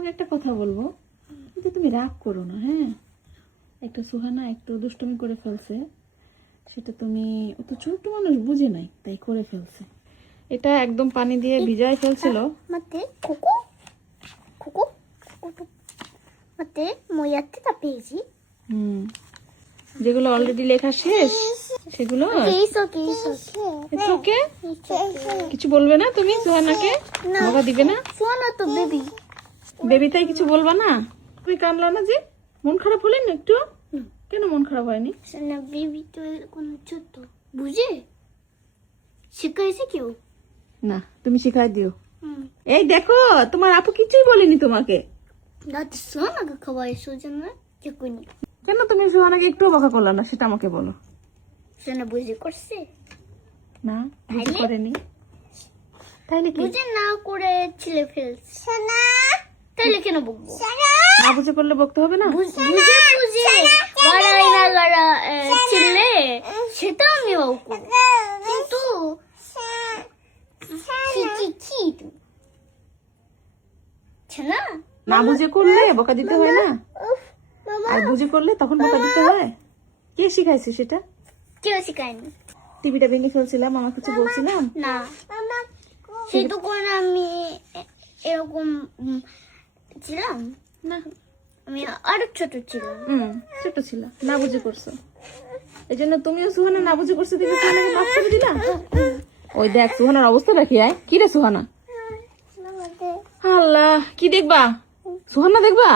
তোমাকে একটা কথা বলবো, কিন্তু তুমি রাগ করো না, হ্যাঁ? একটা সুহানা একটু দুষ্টুমি করে ফেলছে, সেটা তুমি, ও তো ছোট মানুষ, বুঝে নাই, তাই করে ফেলছে। এটা একদম পানি দিয়ে ভিজায় ফেলছিল। ಮತ್ತೆこಮತ್ತೆもうやってたページ যেগুলো অলরেডি লেখা শেষ সেগুলো। ওকে, কিছু বলবে না তুমি সুহানাকে? বকা দিবে না? সুহানা তো বেবি বেবি তাই কিছু বলবা না? তুমি কানলা না যে? মন খারাপ হলেন না একটু? কেন মন খারাপ হয়নি? না বেবি তো কোন ছোট বুঝে শিখাইছে কেউ না, তুমি শিখাই দিও। এই দেখো, তোমার আপু কিছুই বলেনি তোমাকে। だってসুহানাがかわいそうじゃない逆に কেন তুমি সুহানাকে একটু বকা করলা না, সেটা আমাকে বলো। সুহানা বুঝে করছে না, বুঝে করেনি। তাইলে কি? বুঝে না করে ছিলে ফেলছে সোনা, তাইলে কেন বকবো? না বুঝে করলে বকতে হবে না? বুঝে বাড়াই না গাড়া ছিলে সেটা আমি বকবো, কিন্তু কি তুমি না না বুঝে করলে বকা দিতে হয় না, আর বুঝে করলে তখন বকা দিতে হয়। কে শিখাইছে সেটা? কেউ শিখায়নি। টিভিটা ভেঙে ফেলছিলাম, আমার কিছু বলছিলাম না, সেই তো কোন আমি এরকম ছিলাম না। আমি আরো ছোট ছিলাম। ছোট ছিল, না বুঝে করছো, এই জন্য তুমিও সুহানা না বুঝে করছো, তুমি সুহানাকে মাফ করে দিলা। ওই দেখ সুহানার অবস্থাটা কি, আয় কি রে সুহানা? আল্লাহ, কি দেখবা? সুহানা দেখবা?